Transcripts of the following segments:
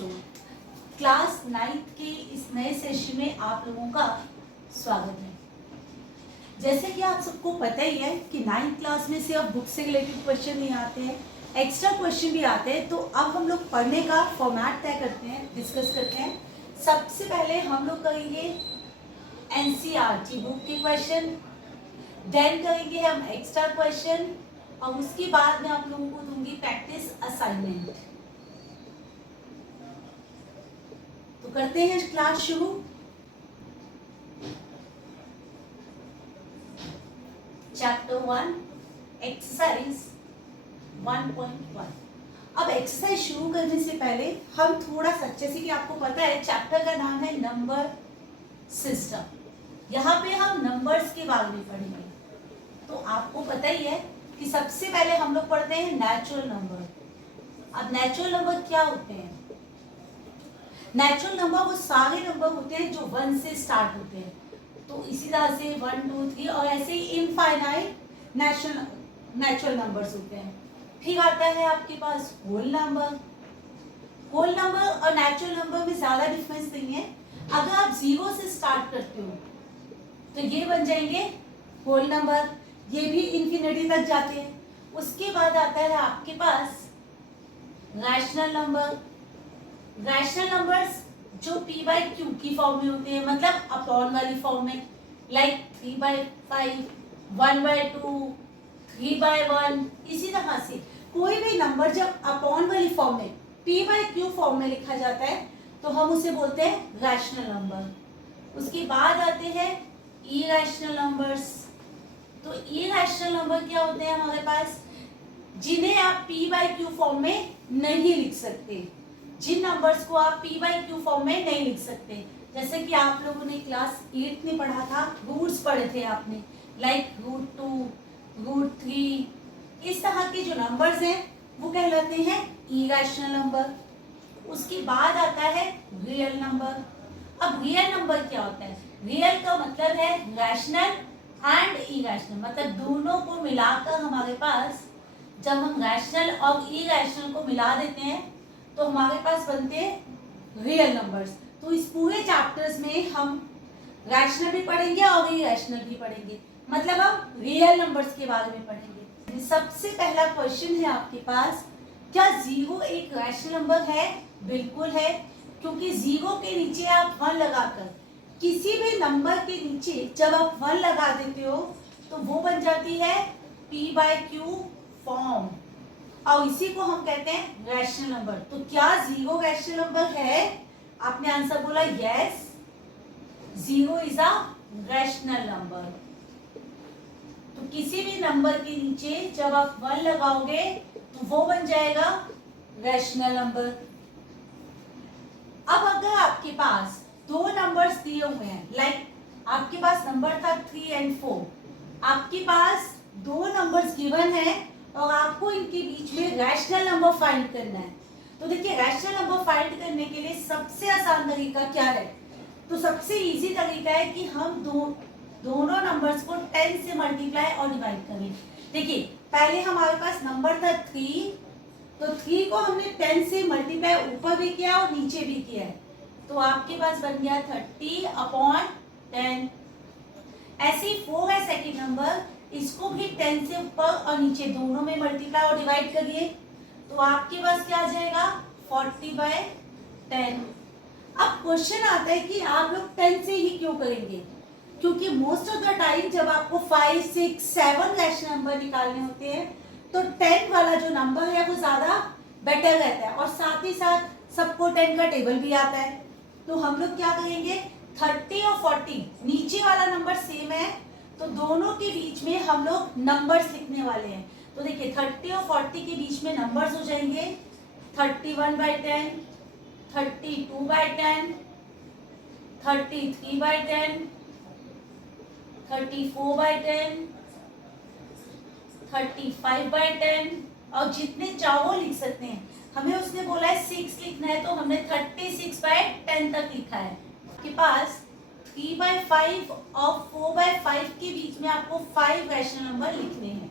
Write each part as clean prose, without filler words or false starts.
बच्चों, class 9th के इस नए सेशन में आप लोगों का स्वागत है। जैसे कि आप सबको पता ही है कि 9th क्लास में सिर्फ बुक से रिलेटेड क्वेश्चन नहीं आते हैं, एक्स्ट्रा क्वेश्चन भी आते हैं। तो अब हम लोग पढ़ने का फॉर्मेट तय करते हैं, डिस्कस करते हैं। सबसे पहले हम लोग करेंगे एनसीईआरटी बुक के क्वेश्चन, देन करेंगे हम एक्स्ट्रा क्वेश्चन और उसके बाद मैं आप लोगों को दूंगी प्रैक्टिस असाइनमेंट। तो करते हैं क्लास शुरू। Chapter 1 exercise 1.1। अब एक्सरसाइज शुरू करने से पहले हम थोड़ा सा, जैसे कि आपको पता है चैप्टर का नाम है नंबर सिस्टम। यहाँ पे हम नंबर्स के बारे में पढ़ेंगे। तो आपको पता ही है कि सबसे पहले हम लोग पढ़ते हैं नेचुरल नंबर। अब नेचुरल नंबर क्या होते हैं? नेचुरल नंबर वो सारे नंबर होते हैं जो 1 से स्टार्ट होते हैं। तो इसी तरह से 1 2 3 और ऐसे ही इनफाइनाइट नेचुरल नंबर्स होते हैं। फिर आता है आपके पास होल नंबर। होल नंबर और नेचुरल नंबर में ज्यादा डिफरेंस नहीं है। अगर आप 0 से स्टार्ट करते हो तो ये बन जाएंगे होल नंबर, ये भी इंफिनिटी तक जाते हैं। उसके बाद आता है आपके पास रैशनल नंबर। रैशनल नंबर्स जो p/q की फॉर्म में होते हैं, मतलब अपॉन वाली फॉर्म में, लाइक 3/5, 1/2, 3/1। इसी तरह से कोई भी नंबर जब अपॉन वाली फॉर्म में p/q फॉर्म में लिखा जाता है तो हम उसे बोलते हैं रैशनल नंबर। उसके बाद आते हैं इरैशनल नंबर्स। तो इरैशनल नंबर क्या होते हैं हमारे पास? जिन्हें आप p/q फॉर्म में नहीं लिख सकते, जिन नंबर्स को आप p/q फॉर्म में नहीं लिख सकते। जैसे कि आप लोगों ने क्लास 8 में पढ़ा था, रूट्स पढ़े थे आपने, लाइक √2, √3। इस तरह के जो नंबर्स हैं वो कहलाते हैं इरैशनल नंबर। उसके बाद आता है रियल नंबर। अब रियल नंबर क्या होता है? रियल का मतलब है रैशनल एंड इरैशनल, मतलब दोनों को मिलाकर हमारे पास जब हम रैशनल और इरैशनल को मिला देते हैं तो हमारे पास बनते हैं रियल नंबर्स। तो इस पूरे चैप्टर्स में हम रैशनल भी पढ़ेंगे और इरैशनल भी पढ़ेंगे, मतलब हम रियल नंबर्स के बारे में पढ़ेंगे। सबसे पहला क्वेश्चन है आपके पास, क्या 0 एक रैशनल नंबर है? बिल्कुल है, क्योंकि 0 के नीचे आप 1 लगाकर किसी भी नंबर के नीचे जब आप 1 लगा देते हो तो वो बन जाती है p/q फॉर्म, और इसी को हम कहते हैं रैशनल नंबर। तो क्या 0 रैशनल नंबर है? आपने आंसर बोला yes, 0 is a rational number. तो किसी भी नंबर के नीचे जब आप 1 लगाओगे तो वो बन जाएगा रैशनल नंबर। अब अगर आपके पास दो नंबर्स दिए हुए हैं, लाइक आपके पास नंबर था 3 और 4, आपके पास दो नंबर्स गिवन है और आपको इनके बीच में रैशनल नंबर फाइंड करना है। तो देखिए, रैशनल नंबर फाइंड करने के लिए सबसे आसान तरीका क्या है? तो सबसे इजी तरीका है कि हम दोनों नंबर्स को 10 से मल्टीप्लाई और डिवाइड करें। देखिए, पहले हमारे पास नंबर था 3, तो 3 को हमने 10 से मल्टीप्लाई ऊपर भी किया और नीचे भी किया है, तो आपके पास बन गया 30/10। ऐसे ही 4 है सेकेंड नंबर, इसको भी 10 से ऊपर और नीचे दोनों में मल्टीप्लाई और डिवाइड करिए, तो आपके पास क्या आ जाएगा? 40/10। अब क्वेश्चन आता है कि आप लोग 10 से ही क्यों करेंगे? क्योंकि मोस्ट ऑफ द टाइम जब आपको 5, 6, 7 रैशनल नंबर निकालने होते हैं तो 10 वाला जो नंबर है वो ज्यादा बेटर रहता है, और साथ ही साथ सबको 10 का टेबल भी आता है। तो हम लोग क्या करेंगे, 30 और 40 नीचे वाला नंबर सेम है, तो दोनों के बीच में हम लोग नंबर्स लिखने वाले हैं। तो देखिए, 30 और 40 के बीच में नंबर्स हो जाएंगे 31/10, 32/10, 33/10, 34/10, 35/10, और जितने चाहो लिख सकते हैं। हमें उसने बोला है 6 लिखना है, तो हमने 36/10 तक लिखा है। आपके पास 3/5 और 4/5 के बीच में आपको 5 रैशनल नंबर लिखने हैं।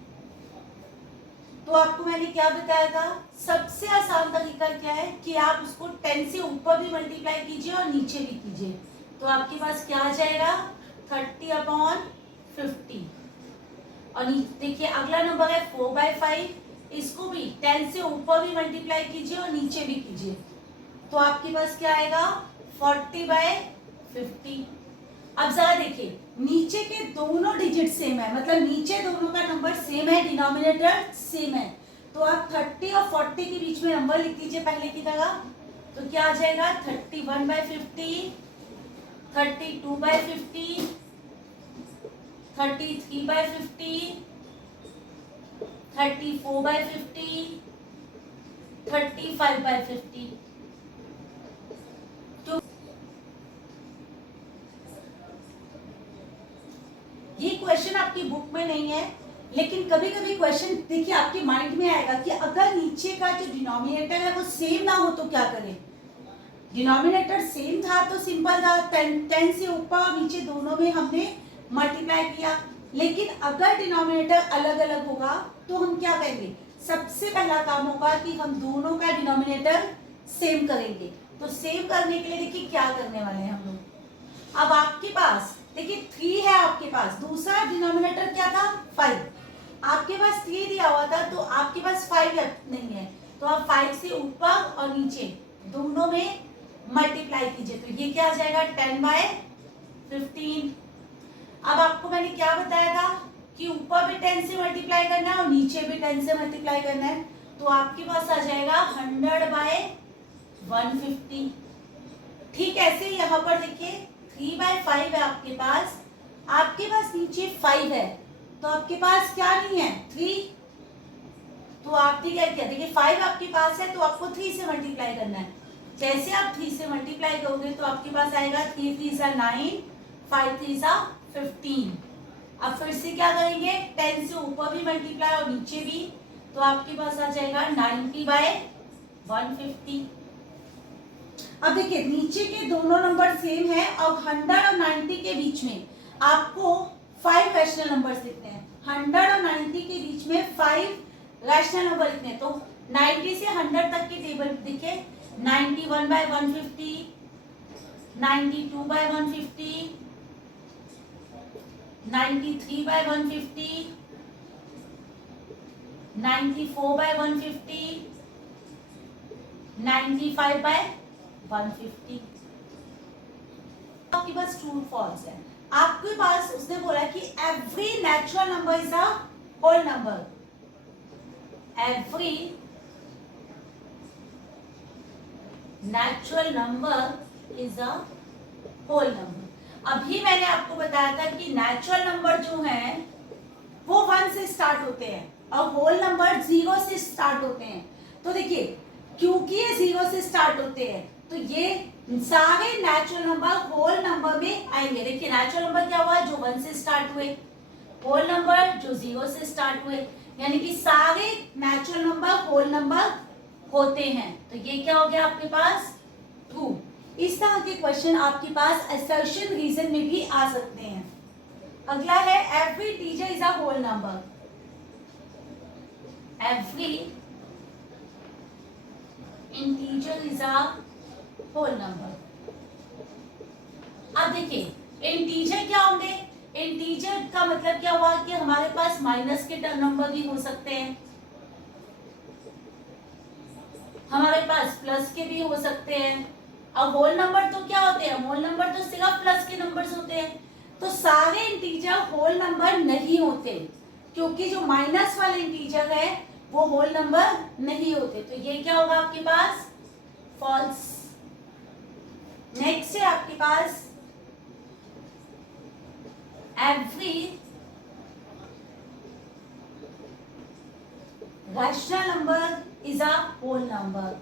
तो आपको मैंने क्या बताया था? सबसे आसान तरीका क्या है कि आप उसको 10 से ऊपर भी मल्टीप्लाई कीजिए और नीचे भी कीजिए, तो आपके पास क्या आ जाएगा 30/50। और देखिए अगला नंबर है 4/5, इसको भी 10 से ऊपर भी मल्टीप्लाई कीजिए और नीचे भी कीजिए, तो आपके पास क्या आएगा 40/50। अब जरा देखिए नीचे के दोनों डिजिट सेम है, मतलब नीचे दोनों का नंबर सेम है, डिनोमिनेटर सेम है, तो आप 30 और 40 के बीच में नंबर लिख दीजिए पहले की तरह, तो क्या आ जाएगा 31/50, 32/50, 33/50, 34/50, 35/50। ये क्वेश्चन आपकी बुक में नहीं है, लेकिन कभी कभी क्वेश्चन देखिए आपके माइंड में आएगा कि अगर नीचे का जो डिनोमिनेटर है वो सेम ना हो तो क्या करें। डिनोमिनेटर सेम था तो सिंपल था, 10 से ऊपर और नीचे दोनों में हमने मल्टीप्लाई किया, लेकिन अगर डिनोमिनेटर अलग अलग होगा तो हम क्या करेंगे, सबसे पहला काम होगा कि हम दोनों का डिनोमिनेटर सेम करेंगे। तो सेम करने के लिए देखिए क्या करने वाले हैं हम लोग। अब आपके पास देखिए 3 है आपके पास, दूसरा डिनोमिनेटर क्या था 5, आपके पास 3 दिया हुआ था तो आपके पास 5 नहीं है, तो आप 5 से ऊपर और नीचे दोनों में मल्टीप्लाई कीजिए, तो ये क्या आ जाएगा 10/15। अब आपको मैंने क्या बताया था कि ऊपर भी 10 से मल्टीप्लाई करना है और नीचे भी 10 से मल्टीप्लाई करना है, तो आपके पास आ जाएगा 100/150। ठीक ऐसे यहाँ पर देखिए 3/5 है आपके पास नीचे 5 है, तो आपके पास क्या नहीं है 3, तो आपने क्या किया, देखिए 5 आपके पास है तो आपको 3 से मल्टीप्लाई करना है, जैसे आप 3 से मल्टीप्लाई करोगे तो आपके पास आएगा 3 3 सा 9, 5 3 सा 15। अब फिर से क्या करेंगे 10 से ऊपर भी मल्टीप्लाई और नीचे भी, तो आपके पास आ जाएगा 90/150। अब देखिए नीचे के दोनों नंबर सेम है, अब 100 और 90 के बीच में आपको 5 रैशनल नंबर्स लिखने हैं, 100 और 90 के बीच में 5 रैशनल नंबर लिखने हैं, तो 90 से 100 तक की टेबल देखिए 91/150, 92/150, 93/150, 94/150, 95/150। आपके पास ट्रू फॉल्स है, आपके पास उसने बोला कि every natural number is a whole number, every natural number is a whole number. अभी मैंने आपको बताया था कि नेचुरल नंबर जो है वो 1 से स्टार्ट होते हैं और होल नंबर 0 से स्टार्ट होते हैं। तो देखिए क्योंकि ये 0 से स्टार्ट होते हैं तो ये सारे नेचुरल नंबर होल नंबर में आएंगे। देखिए नेचुरल नंबर क्या हुआ, जो 1 से स्टार्ट हुए, होल नंबर जो 0 से स्टार्ट हुए, यानी कि सारे नेचुरल नंबर होल नंबर होते हैं। तो ये क्या हो गया आपके पास ट्रू। इस तरह के क्वेश्चन आपके पास असर्शन रीजन में भी आ सकते हैं। अगला है every integer is a whole number, every integer is a whole number. अब देखिए इंटीजर क्या होंगे, इंटीजर का मतलब क्या हुआ कि हमारे पास माइनस के नंबर भी हो सकते हैं, हमारे पास प्लस के भी हो सकते हैं। अब होल नंबर तो क्या होते हैं, होल नंबर तो सिर्फ प्लस के नंबर्स होते हैं। तो सारे इंटीजर होल नंबर नहीं होते, क्योंकि जो माइनस वाले इंटीजर है वो होल नंबर नहीं होते। तो ये क्या होगा आपके पास फॉल्स। नेक्स्ट है आपके पास every rational number is a whole number,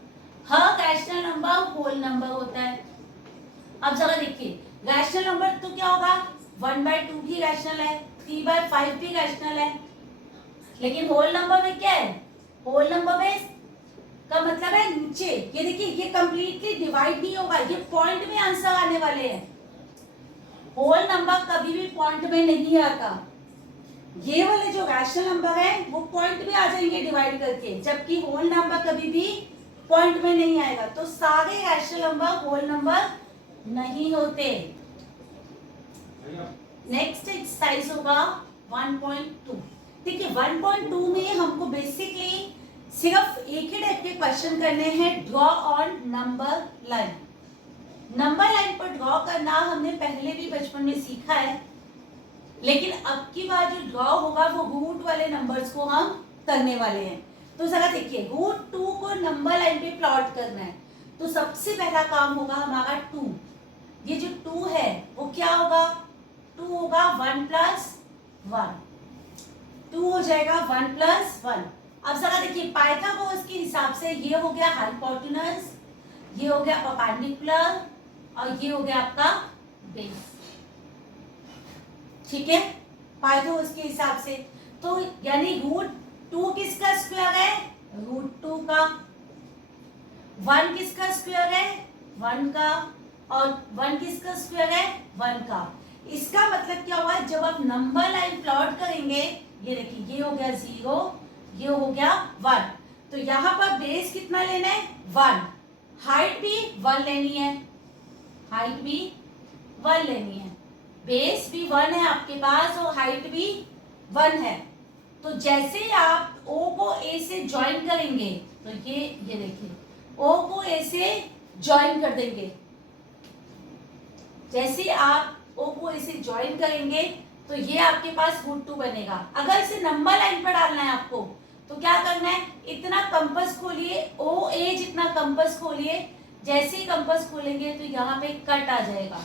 हर रैशनल नंबर होल नंबर होता है। अब जरा देखिए रैशनल नंबर तो क्या होगा, 1/2 भी रैशनल है, 3/5 भी रैशनल है, लेकिन होल नंबर में क्या है, होल नंबर में का मतलब है नीचे, ये देखिए ये कंप्लीटली डिवाइड नहीं होगा, ये पॉइंट में आंसर आने वाले हैं। होल नंबर कभी भी पॉइंट में नहीं आता, ये वाले जो रैशनल नंबर है वो पॉइंट में आ जाएंगे डिवाइड करके, जबकि होल नंबर कभी भी पॉइंट में नहीं आएगा, तो सारे रैशनल नंबर होल नंबर नहीं होते। नेक्स्ट एक्सरसाइज होगा 1.2। देखिए 1.2 में हमको बेसिकली सिर्फ एक ही टाइप के क्वेश्चन करने हैं, draw on number line. Number line पर ड्रॉ करना हमने पहले भी बचपन में सीखा है, लेकिन अब की बार जो ड्रॉ होगा वो रूट वाले नंबर्स को हम करने वाले हैं। तो जरा देखिए, रूट 2 को नंबर लाइन पे प्लॉट करना है, तो सबसे पहला काम होगा हमारा 2। ये जो 2 है वो क्या होगा, 2 होगा 1 प्लस 1, 2 हो जाएगा 1 प्लस 1। अब जरा देखिए पाइथागोरस के हिसाब से ये हो गया हाइपोटेनस, ये हो गया परपेंडिकुलर और ये हो गया आपका बेस। ठीक है, पाइथागोरस के हिसाब से। तो यानी रूट 2 किसका स्क्वायर है, रूट 2 का। 1 किसका स्क्वायर है, 1 का। और 1 किसका स्क्वायर है, 1 का। इसका मतलब क्या हुआ, जब आप नंबर लाइन प्लॉट करेंगे, ये देखिए ये हो गया 0, ये हो गया 1, तो यहाँ पर बेस कितना लेना है, 1। हाइट भी 1 लेनी है, हाइट भी 1 लेनी है, बेस भी 1 है आपके पास और हाइट भी 1 है। तो जैसे आप O को A से ज्वाइन करेंगे, तो ये देखिए O को A से ज्वाइन कर देंगे। जैसे आप O को A से ज्वाइन करेंगे तो ये आपके पास रूट 2 बनेगा। अगर इसे नंबर लाइन पर डालना है आपको, तो क्या करना है, इतना कंपास खोलिए, OA जितना कंपास खोलिए। जैसे ही कंपास खोलेंगे तो यहाँ पे कट आ जाएगा,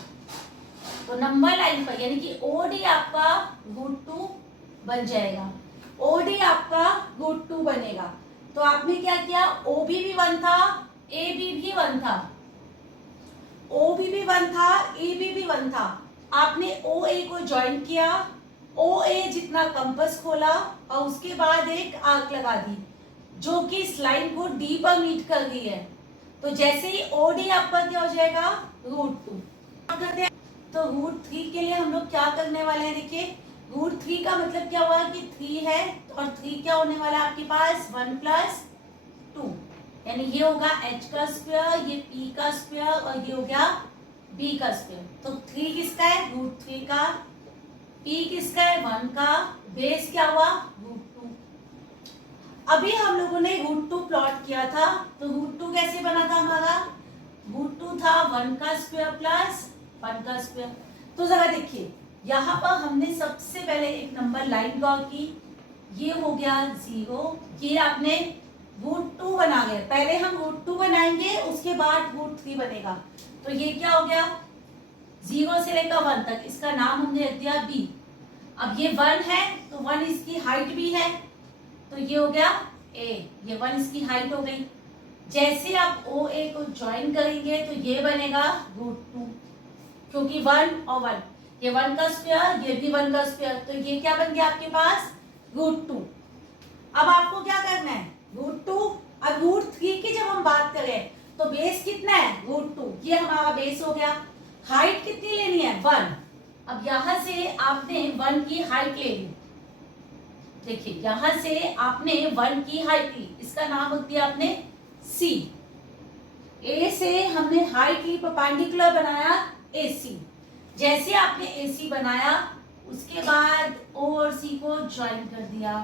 तो नंबर लाइन पर यानी कि OD आपका रूट 2 बन जाएगा, OD आपका रूट 2 बनेगा। तो आपने क्या किया, OB भी 1 था, AB भी 1 था, OB भी 1 था, AB भी 1 था। आपने OA को ज्वाइन किया, OA जितना कंपास खोला और उसके बाद एक आर्क लगा दी जो कि इस लाइन को D पर मीट कर रही है। तो जैसे ही OD आपका क्या हो जाएगा, रूट 2। तो रूट 3 के लिए हम लोग क्या करने वाले हैं, देखिए रूट 3 का मतलब क्या हुआ कि 3 है, और 3 क्या होने वाला है आपके पास, 1 प्लस 2, यानी ये होगा h का स्क्वायर, ये p का स्क्वायर और ये हो गया b का स्क्वायर। तो 3 किसका है, रूट 3 का, p किसका है, 1 का, बेस क्या हुआ, रूट 2। अभी हम लोगों ने रूट 2 प्लॉट किया था, तो रूट 2 कैसे बना था हमारा, रूट 2 था 1 का स्क्वायर प्लस 1 का स्क्वायर। तो जरा देखिए यहाँ पर हमने सबसे पहले एक नंबर लाइन ड्रॉ की, ये हो गया 0, ये आपने रूट 2 बना गए। पहले हम रूट 2 बनाएंगे, उसके बाद रूट 3 बनेगा। तो ये क्या हो गया, 0 से लेकर 1 तक, इसका नाम हमने रख दिया b। अब ये 1 है तो 1 इसकी हाइट भी है, तो ये हो गया a, ये 1 इसकी हाइट हो गई। जैसे आप OA को ज्वाइन करेंगे तो ये बनेगा रूट 2, क्योंकि 1 और 1, ये 1 का स्क्वायर, ये भी 1 का स्क्वायर, तो ये क्या बन गया आपके पास, रूट 2। अब आपको क्या करना है, रूट 2। अब रूट 3 की जब हम बात करें तो बेस कितना है, रूट 2, ये हमारा बेस हो गया। हाइट कितनी लेनी है, 1। अब यहां से आपने 1 की हाइट ले ली, देखिए यहां से आपने 1 की हाइट ली, इसका नाम रख दिया आपने C। A से हमने हाइट ली, परपेंडिकुलर बनाया AC। जैसे आपने AC बनाया, उसके बाद O और C को ज्वाइन कर दिया,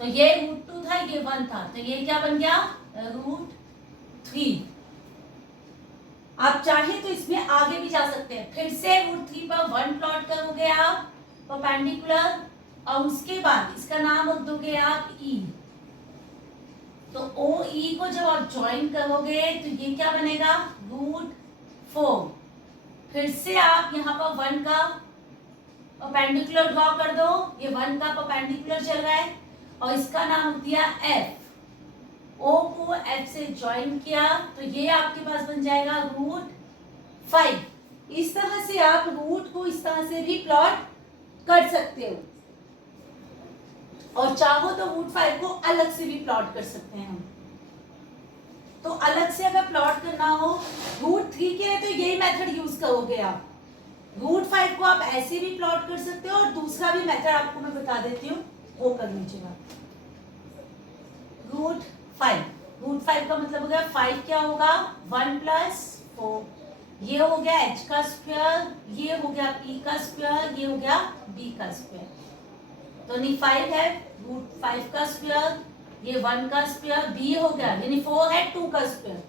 तो ये रूट 2 था, ये 1 था, तो ये क्या बन गया, रूट 3। आप चाहे तो इसमें आगे भी जा सकते हैं, फिर से रूट 3 पर 1 प्लॉट करोगे आप परपेंडिकुलर, और उसके बाद इसका नाम रख दोगे आप E। तो OE को जब आप ज्वाइन करोगे तो ये क्या बनेगा, रूट 4। फिर से आप यहाँ पर 1 का परपेंडिकुलर ड्रॉ कर दो, ये 1 का परपेंडिकुलर चल रहा है, और इसका नाम दिया F। O को F से ज्वाइन किया तो ये आपके पास बन जाएगा रूट 5। इस तरह से आप रूट को इस तरह से भी प्लॉट कर सकते हो, और चाहो तो रूट 5 को अलग से भी प्लॉट कर सकते हैं हम। तो अलग से अगर प्लॉट करना हो रूट 3 के लिए तो यही मेथड यूज करोगे आप। रूट 5 को आप ऐसे भी प्लॉट कर सकते हो, और दूसरा भी मेथड आपको मैं बता देती हूँ, वो कर लीजिएगा। रूट रूट 5 का मतलब हो गया 5 क्या होगा 1 प्लस 4, ये हो गया h का स्क्वायर, ये हो गया p का स्क्वायर, ये हो गया b का स्क्वायर। तो नहीं 5 है रूट 5 का स्क्वायर, ये 1 का स्क्वायर, b हो गया यानी 4 है 2 का स्क्वायर।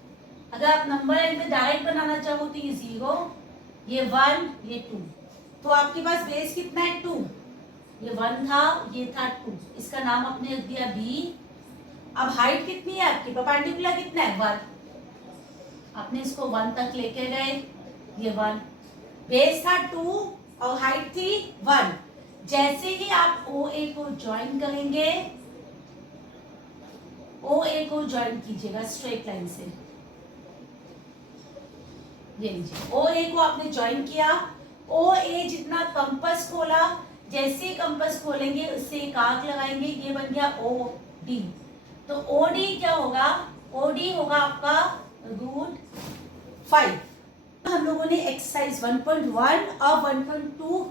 अगर आप नंबर एंड में डायरेक्ट बनाना चाहो तो ये 0, ये 1, ये 2, तो आपके पास बेस कितना है 2, ये 1 था, ये था 2, इसका नाम आपने रख दिया b। अब हाइट कितनी है आपकी, परपेंडिकुलर कितना है 1, आपने इसको 1 तक लेके गए, ये 1, बेस था 2 और हाइट थी 1। जैसे ही आप OA को ज्वाइन करेंगे, OA को ज्वाइन कीजिएगा स्ट्रेट लाइन से, ये लीजिए OA को आपने ज्वाइन किया, OA जितना कंपास खोला, जैसे ही कंपास खोलेंगे उससे एक आर्क लगाएंगे, ये बन गया OD। तो OD क्या होगा, OD होगा आपका रूट 5। हम लोगों ने एक्सरसाइज 1.1 और 1.2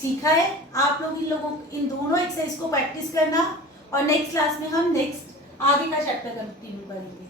सीखा है। आप लोग इन दोनों एक्सरसाइज को प्रैक्टिस करना और नेक्स्ट क्लास में हम नेक्स्ट आगे का चैप्टर कंटिन्यू करेंगे।